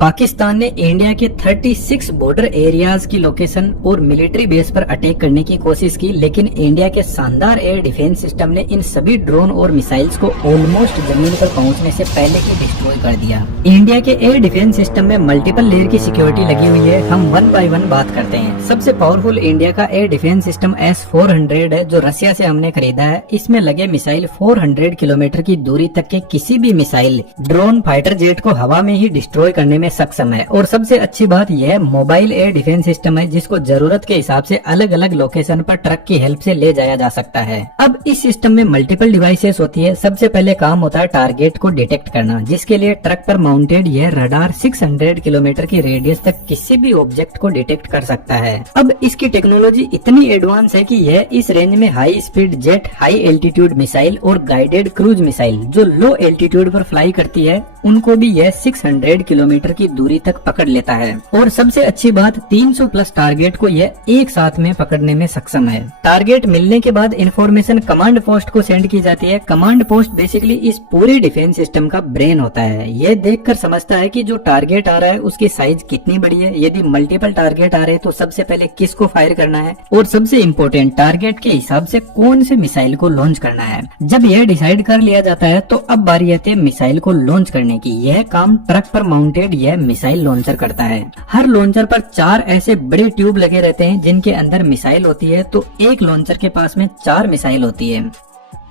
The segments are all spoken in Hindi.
पाकिस्तान ने इंडिया के 36 बॉर्डर एरियाज की लोकेशन और मिलिट्री बेस पर अटैक करने की कोशिश की, लेकिन इंडिया के शानदार एयर डिफेंस सिस्टम ने इन सभी ड्रोन और मिसाइल्स को ऑलमोस्ट जमीन पर पहुंचने से पहले ही डिस्ट्रॉय कर दिया। इंडिया के एयर डिफेंस सिस्टम में मल्टीपल लेयर की सिक्योरिटी लगी हुई है। हम वन बाय वन बात करते हैं। सबसे पावरफुल इंडिया का एयर डिफेंस सिस्टम S-400 है, जो रशिया से हमने खरीदा है। इसमें लगे मिसाइल 400 किलोमीटर की दूरी तक के किसी भी मिसाइल, ड्रोन, फाइटर जेट को हवा में ही डिस्ट्रॉय करने में सक्षम है। और सबसे अच्छी बात यह मोबाइल एयर डिफेंस सिस्टम है, जिसको जरूरत के हिसाब से अलग अलग लोकेशन पर ट्रक की हेल्प से ले जाया जा सकता है। अब इस सिस्टम में मल्टीपल डिवाइसेस होती है। सबसे पहले काम होता है टारगेट को डिटेक्ट करना, जिसके लिए ट्रक पर माउंटेड यह रडार 600 किलोमीटर की रेडियस तक किसी भी ऑब्जेक्ट को डिटेक्ट कर सकता है। अब इसकी टेक्नोलॉजी इतनी एडवांस है कि यह इस रेंज में high speed jet, high altitude missile और गाइडेड क्रूज मिसाइल जो लो एल्टीट्यूड पर फ्लाई करती है, उनको भी यह 600 किलोमीटर की दूरी तक पकड़ लेता है। और सबसे अच्छी बात, 300 प्लस टारगेट को यह एक साथ में पकड़ने में सक्षम है। टारगेट मिलने के बाद इंफॉर्मेशन कमांड पोस्ट को सेंड की जाती है। कमांड पोस्ट बेसिकली इस पूरे डिफेंस सिस्टम का ब्रेन होता है। यह देखकर समझता है कि जो टारगेट आ रहा है उसकी साइज कितनी बड़ी है, यदि मल्टीपल टारगेट आ रहे हैं तो सबसे पहले किसको फायर करना है, और सबसे इम्पोर्टेंट टारगेट के हिसाब से कौन से मिसाइल को लॉन्च करना है। जब यह डिसाइड कर लिया जाता है तो अब बारी आती है मिसाइल को लॉन्च करने की। यह काम ट्रक पर माउंटेड यह मिसाइल लॉन्चर करता है। हर लॉन्चर पर 4 ऐसे बड़े ट्यूब लगे रहते हैं जिनके अंदर मिसाइल होती है। तो एक लॉन्चर के पास में 4 मिसाइल होती है,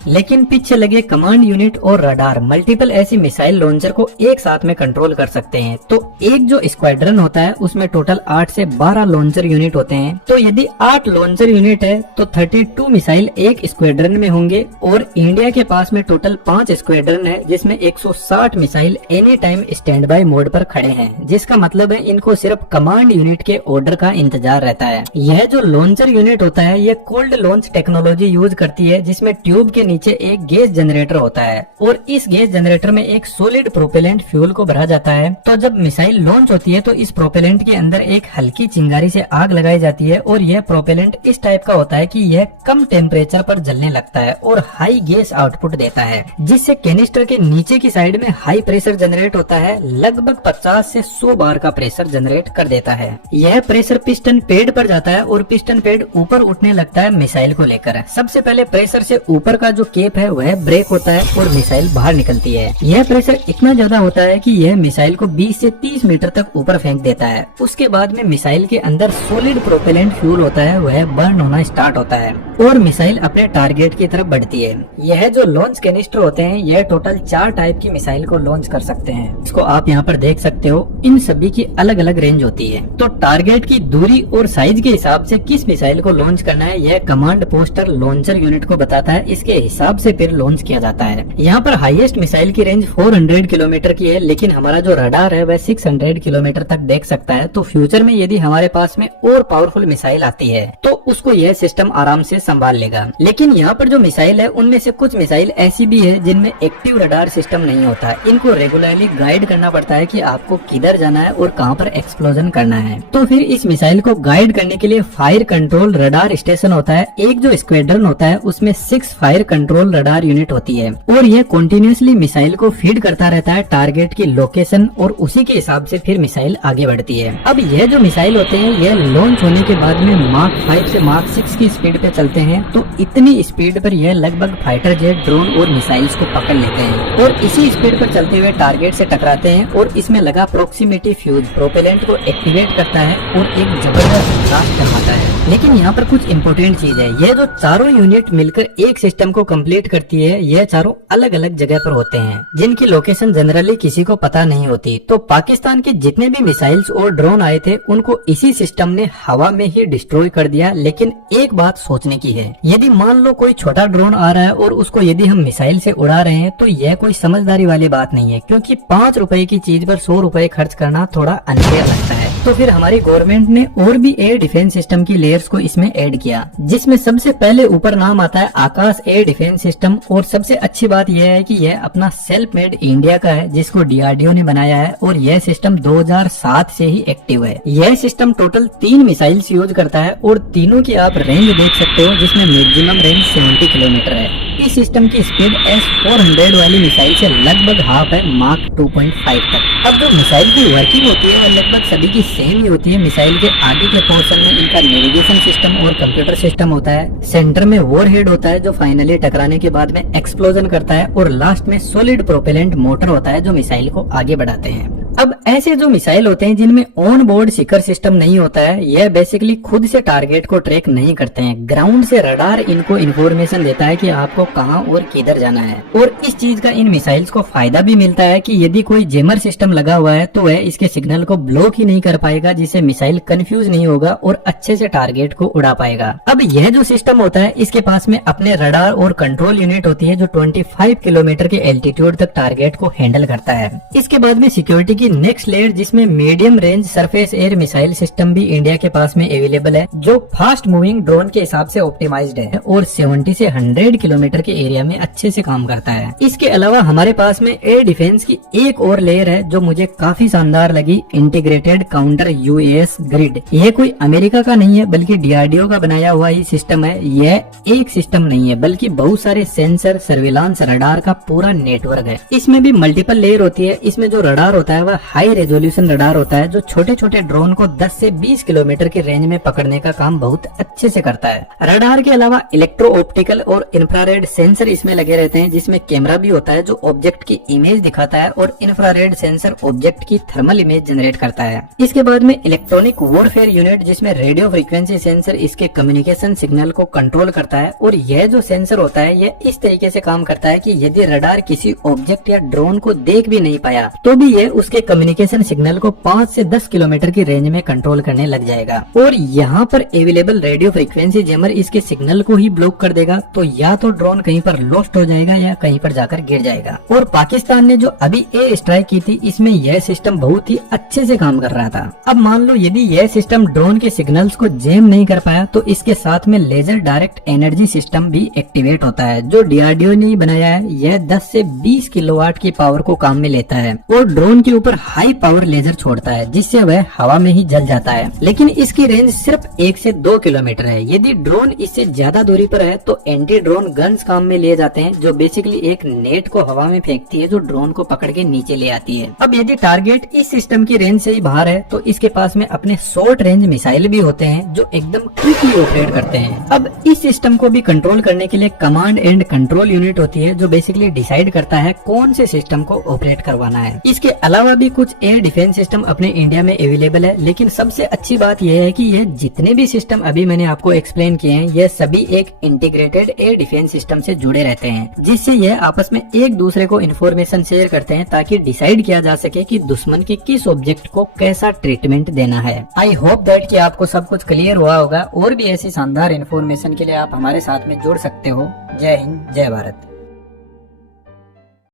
लेकिन पीछे लगे कमांड यूनिट और रडार मल्टीपल ऐसी मिसाइल लॉन्चर को एक साथ में कंट्रोल कर सकते हैं। तो एक जो स्क्वाड्रन होता है उसमें टोटल 8 से 12 लॉन्चर यूनिट होते हैं। तो यदि 8 लॉन्चर यूनिट है तो 32 मिसाइल एक स्क्वाड्रन में होंगे। और इंडिया के पास में टोटल 5 स्क्वाड्रन है, जिसमें 160 missile any time stand by mode पर खड़े हैं, जिसका मतलब है इनको सिर्फ कमांड यूनिट के ऑर्डर का इंतजार रहता है। यह जो लॉन्चर यूनिट होता है यह कोल्ड लॉन्च टेक्नोलॉजी यूज करती है, जिसमें ट्यूब के नीचे एक गैस जनरेटर होता है और इस गैस जनरेटर में एक सॉलिड प्रोपेलेंट फ्यूल को भरा जाता है। तो जब मिसाइल लॉन्च होती है तो इस प्रोपेलेंट के अंदर एक हल्की चिंगारी से आग लगाई जाती है और यह प्रोपेलेंट इस टाइप का होता है कि यह कम टेम्परेचर पर जलने लगता है और हाई गैस आउटपुट देता है, जिससे कैनिस्टर के नीचे की साइड में हाई प्रेशर जनरेट होता है। लगभग 50 से 100 बार का प्रेशर जनरेट कर देता है। यह प्रेशर पिस्टन पेड पर जाता है और पिस्टन पेड ऊपर उठने लगता है मिसाइल को लेकर। सबसे पहले प्रेशर से ऊपर का जो केप है वह ब्रेक होता है और मिसाइल बाहर निकलती है। यह प्रेशर इतना ज्यादा होता है कि यह मिसाइल को 20 से 30 मीटर तक ऊपर फेंक देता है। उसके बाद में मिसाइल के अंदर सॉलिड प्रोपेलेंट फ्यूल होता है, वह बर्न होना स्टार्ट होता है और मिसाइल अपने टारगेट की तरफ बढ़ती है। यह जो लॉन्च कैनिस्टर होते हैं यह टोटल 4 टाइप की मिसाइल को लॉन्च कर सकते हैं। इसको आप यहाँ पर देख सकते हो। इन सभी की अलग अलग रेंज होती है। तो टारगेट की दूरी और साइज के हिसाब से किस मिसाइल को लॉन्च करना है यह कमांड पोस्टर लॉन्चर यूनिट को बताता है। इसके हिसाब से फिर लॉन्च किया जाता है। यहाँ पर हाईएस्ट मिसाइल की रेंज 400 किलोमीटर की है, लेकिन हमारा जो रडार है वह 600 किलोमीटर तक देख सकता है। तो फ्यूचर में यदि हमारे पास में और पावरफुल मिसाइल आती है तो उसको यह सिस्टम आराम से संभाल लेगा। लेकिन यहाँ पर जो मिसाइल है उनमें से कुछ मिसाइल ऐसी भी है जिनमें एक्टिव रडार सिस्टम नहीं होता। इनको रेगुलरली गाइड करना पड़ता है कि आपको किधर जाना है और कहाँ पर एक्सप्लोजन करना है। तो फिर इस मिसाइल को गाइड करने के लिए फायर कंट्रोल रडार स्टेशन होता है। एक जो स्क्वाड्रन होता है उसमें 6 फायर कंट्रोल रडार यूनिट होती है और यह कंटिन्यूअसली मिसाइल को फीड करता रहता है टारगेट की लोकेशन और उसी के हिसाब से फिर मिसाइल आगे बढ़ती है। अब यह जो मिसाइल होते हैं यह लॉन्च होने के बाद में मार्क 5 से मार्क 6 की स्पीड पे चलते हैं। तो इतनी स्पीड पर यह लगभग फाइटर जेट, ड्रोन और मिसाइल्स को पकड़ लेते हैं और इसी स्पीड पर चलते हुए टारगेट से टकराते हैं। और इसमें लगा प्रोक्सीमिटी फ्यूज प्रोपेलेंट को एक्टिवेट करता है और एक जबरदस्त ब्लास्ट करवाता है। लेकिन यहाँ पर कुछ इम्पोर्टेंट चीज है। यह जो चारों यूनिट मिलकर एक सिस्टम को कंप्लीट करती है, यह चारों अलग अलग जगह पर होते हैं जिनकी लोकेशन जनरली किसी को पता नहीं होती। तो पाकिस्तान के जितने भी मिसाइल्स और ड्रोन आए थे उनको इसी सिस्टम ने हवा में ही डिस्ट्रॉय कर दिया। लेकिन एक बात सोचने की है, यदि मान लो कोई छोटा ड्रोन आ रहा है और उसको यदि हम मिसाइल से उड़ा रहे हैं तो यह कोई समझदारी वाली बात नहीं है, क्योंकि 5 रुपए की चीज पर 100 रुपए खर्च करना थोड़ा अनफेयर लगता है। तो फिर हमारी गवर्नमेंट ने और भी एयर डिफेंस सिस्टम की लेयर्स को इसमें ऐड किया, जिसमें सबसे पहले ऊपर नाम आता है आकाश एयर डिफेंस सिस्टम। और सबसे अच्छी बात यह है कि यह अपना सेल्फ मेड इंडिया का है, जिसको DRDO ने बनाया है और यह सिस्टम 2007 से ही एक्टिव है। यह सिस्टम टोटल 3 मिसाइल्स यूज करता है और तीनों की आप रेंज देख सकते हो, जिसमें मैक्सिमम रेंज 70 किलोमीटर है। इस सिस्टम की स्पीड S-400 वाली मिसाइल से लगभग हाफ है, मार्क 2.5 तक। अब जो मिसाइल की वर्किंग होती है वो लगभग सभी की सेम ही होती है। मिसाइल के आगे के पोर्शन में इनका नेविगेशन सिस्टम और कंप्यूटर सिस्टम होता है। सेंटर में वॉरहेड होता है जो फाइनली टकराने के बाद में एक्सप्लोजन करता है, और लास्ट में सॉलिड प्रोपेलेंट मोटर होता है जो मिसाइल को आगे बढ़ाते हैं। अब ऐसे जो मिसाइल होते हैं जिनमें ऑन बोर्ड सीकर सिस्टम नहीं होता है, यह बेसिकली खुद से टारगेट को ट्रैक नहीं करते हैं। ग्राउंड से रडार इनको इन्फॉर्मेशन देता है कि आपको कहां और किधर जाना है। और इस चीज का इन मिसाइल्स को फायदा भी मिलता है कि यदि कोई जेमर सिस्टम लगा हुआ है तो वह इसके सिग्नल को ब्लॉक ही नहीं कर पाएगा, जिससे मिसाइल कंफ्यूज नहीं होगा और अच्छे से टारगेट को उड़ा पाएगा। अब यह जो सिस्टम होता है इसके पास में अपने रडार और कंट्रोल यूनिट होती है जो 25 किलोमीटर के एल्टीट्यूड तक टारगेट को हैंडल करता है। इसके बाद में सिक्योरिटी की नेक्स्ट लेयर जिसमें medium range surface air missile system भी इंडिया के पास में अवेलेबल है, जो फास्ट मूविंग ड्रोन के हिसाब से ऑप्टिमाइज्ड है और 70 से 100 किलोमीटर के एरिया में अच्छे से काम करता है। इसके अलावा हमारे पास में एयर डिफेंस की एक और लेयर है जो मुझे काफी शानदार लगी, इंटीग्रेटेड काउंटर यूएस ग्रिड। यह कोई अमेरिका का नहीं है बल्कि डीआरडीओ का बनाया हुआ ही सिस्टम है। यह एक सिस्टम नहीं है बल्कि बहुत सारे सेंसर, सर्विलांस, रडार का पूरा नेटवर्क है। इसमें भी मल्टीपल लेयर होती है। इसमें जो रडार होता है वह हाई रेजोल्यूशन रडार होता है जो छोटे छोटे ड्रोन को 10 से 20 किलोमीटर की रेंज में पकड़ने का काम बहुत अच्छे से करता है। रडार के अलावा इलेक्ट्रो ऑप्टिकल और इंफ्रारेड सेंसर इसमें लगे रहते हैं, जिसमें कैमरा भी होता है जो ऑब्जेक्ट की इमेज दिखाता है और इंफ्रारेड सेंसर ऑब्जेक्ट की थर्मल इमेज जनरेट करता है। इसके बाद में इलेक्ट्रॉनिक वॉरफेयर यूनिट जिसमें रेडियो फ्रीक्वेंसी सेंसर इसके कम्युनिकेशन सिग्नल को कंट्रोल करता है। और यह जो सेंसर होता है यह इस तरीके से काम करता है कि यदि रडार किसी ऑब्जेक्ट या ड्रोन को देख भी नहीं पाया तो भी यह उसके कम्युनिकेशन सिग्नल को 5 से 10 किलोमीटर की रेंज में कंट्रोल करने लग जाएगा। और यहाँ पर अवेलेबल रेडियो फ्रीक्वेंसी जैमर इसके सिग्नल को ही ब्लॉक कर देगा, तो या तो ड्रोन कहीं पर लॉस्ट हो जाएगा या कहीं पर जाकर गिर जाएगा। और पाकिस्तान ने जो अभी एयर स्ट्राइक की थी इसमें यह सिस्टम बहुत ही अच्छे से काम कर रहा था। अब मान लो यदि यह सिस्टम ड्रोन के सिग्नल्स को जैम नहीं कर पाया तो इसके साथ में लेजर डायरेक्ट एनर्जी सिस्टम भी एक्टिवेट होता है जो डीआरडीओ ने बनाया है। यह 10 से 20 किलोवाट की पावर को काम में लेता है और ड्रोन के ऊपर हाई पावर लेजर छोड़ता है जिससे वह हवा में ही जल जाता है। लेकिन इसकी रेंज सिर्फ 1 से 2 किलोमीटर है। यदि ड्रोन इससे ज्यादा दूरी पर है तो एंटी ड्रोन गन्स काम में लिए जाते हैं जो बेसिकली एक नेट को हवा में फेंकती है जो ड्रोन को पकड़ के नीचे ले आती है। अब यदि टारगेट इस सिस्टम की रेंज से ही बाहर है तो इसके पास में अपने शॉर्ट रेंज मिसाइल भी होते हैं जो एकदम क्विकली ऑपरेट करते हैं। अब इस सिस्टम को भी कंट्रोल करने के लिए कमांड एंड कंट्रोल यूनिट होती है जो बेसिकली डिसाइड करता है कौन से सिस्टम को ऑपरेट करवाना है। इसके अलावा भी कुछ एयर डिफेंस सिस्टम अपने इंडिया में अवेलेबल है, लेकिन सबसे अच्छी बात यह है कि यह जितने भी सिस्टम अभी मैंने आपको एक्सप्लेन किए हैं यह सभी एक इंटीग्रेटेड एयर डिफेंस सिस्टम से जुड़े रहते हैं, जिससे यह आपस में एक दूसरे को इन्फॉर्मेशन शेयर करते हैं ताकि डिसाइड किया जा सके कि दुश्मन के किस ऑब्जेक्ट को कैसा ट्रीटमेंट देना है। आई होप दैट कि आपको सब कुछ क्लियर हुआ होगा। और भी ऐसी शानदार इन्फॉर्मेशन के लिए आप हमारे साथ में जुड़ सकते हो। जय हिंद, जय भारत।